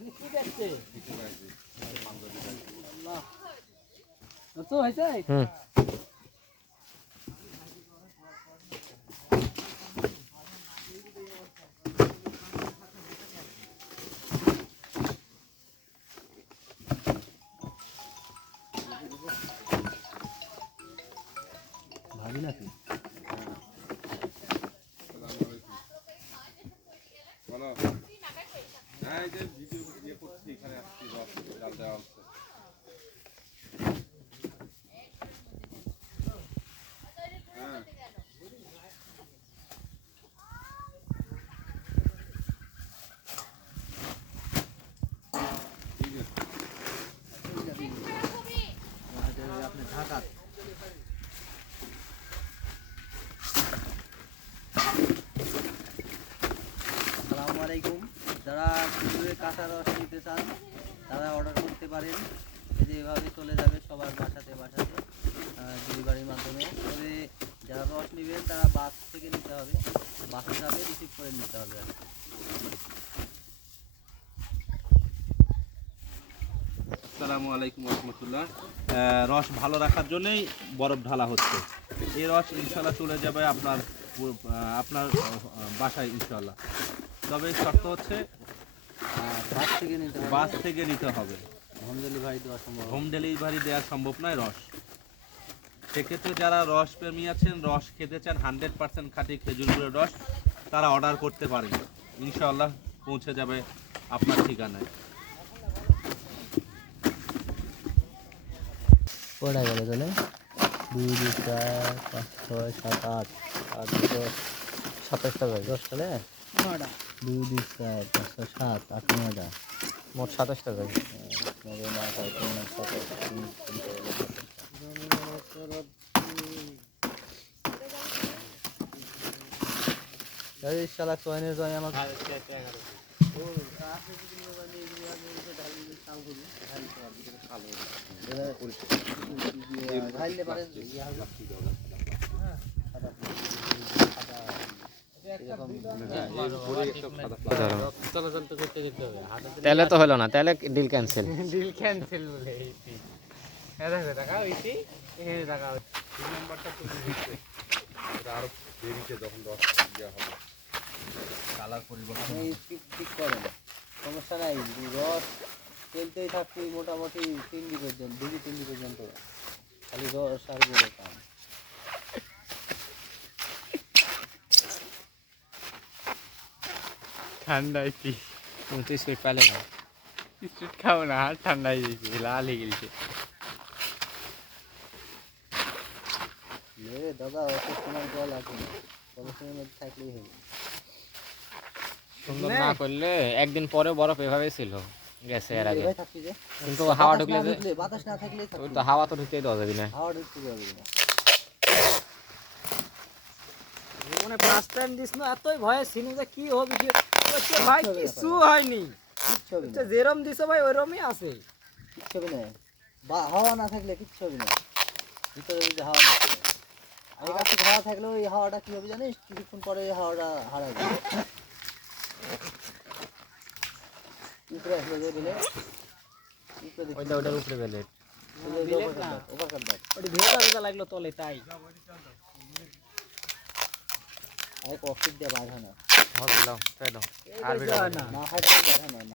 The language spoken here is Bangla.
কি দেখছে আল্লাহ তো হইছে ভাবি নাকি বলো হ্যাঁ এই যে ভিডিও ইয়ে করছি এখানে আসছি রস জাল দেওয়া হচ্ছে হ্যাঁ ঠিক আছে আপনি ঢাকা আসসালামু আলাইকুম যারা খেজুরের কাঁচা রস নিতে চান তারা অর্ডার করতে পারেন এই যে এভাবে চলে যাবে সবার বাসাতে ডেলিভারির মাধ্যমে তবে যারা রস নেবেন তারা বাস থেকে নিতে হবে বাসে যাবে রিসিভ করে নিতে হবে আর কি। আসসালামু আলাইকুম রহমতুল্লাহ রস ভালো রাখার জন্যই বরফ ঢালা হচ্ছে এই রস ইনশাল্লাহ চলে যাবে আপনার বাসায় ইনশাল্লাহ তবে শর্ত হচ্ছে বাস থেকে নিতে হবে হোম ডেলিভারি দেওয়া সম্ভব নয় রস সেক্ষেত্রে যারা রস প্রেমী আছেন রস খেতে চান 100% খাঁটি খেজুর গুঁড়োর রস তারা অর্ডার করতে পারেন ইনশাল্লাহ পৌঁছে যাবে আপনার ঠিকানায় কয়টা গেল তাহলে 2 2 4 5 6 7 8 8 10 27 টাকা 10 টাকা 9টা 2 2 4 5 6 7 8 9টা মোট 27 টাকা শালা চয়নের জয় আমার তাহলে তো হলো না তাহলে ডিল ক্যান্সেল বলে দেখো টাকা হইছি এখানে টাকা হচ্ছে 3 নম্বরটা তুমি দিচ্ছে এটা আরো দেরিতে যখন রস দেওয়া হবে কালার পরিবর্তন ঠিক করেন সমস্যা নাই রস চলতেই থাকছি মোটামুটি 3 দিন পর্যন্ত 2-3 দিন পর্যন্ত খালি রস আর গুঁড়ো কাম ঠান্ডায় কি তুমি তো স্পিড পালে না স্পিড খাও না আর ঠান্ডায় গেছে লাল হয়ে গেছে দাদা অত সময় জল আছে না কত সময়ের মধ্যে থাকলেই হবে সুন্দর না করলে একদিন পরে বরফ এভাবেই ছিল গেছে এর আগে কিন্তু হাওয়া হাওয়া ঢুকলে ঢুকলে বাতাস না থাকলে ওই তো হাওয়া তো ঢুকতেই দেওয়া যাবে না হাওয়া ঢুকতে যাবে না মানে ফার্স্ট টাইম দিস না এতই ভয় ছিল যে কি হবে কি হচ্ছে ভাই কিছু হয়নি কিচ্ছু হবে না যেরম দিছে ভাই ওইরমই আছে কিচ্ছু হবে না হাওয়া না থাকলে কিচ্ছু হবে না ভিতরে যদি হাওয়া না থাকে আগে কাছে হাওয়া থাকলে ওই হাওয়াটা কি হবে জানিস কিছুক্ষণ পরে ওই হাওয়াটা হারাবে উপরে আসলে যে দিলে ওইটা ওটার উপরে বেলে ওভারকাট দাও ওই ভেজা লাগলো তলে তাই আরে কফি দিয়ে বাঁধা না হল দাও তাই দাও আর আর ভিডিও না না খাইতে বাঁধা না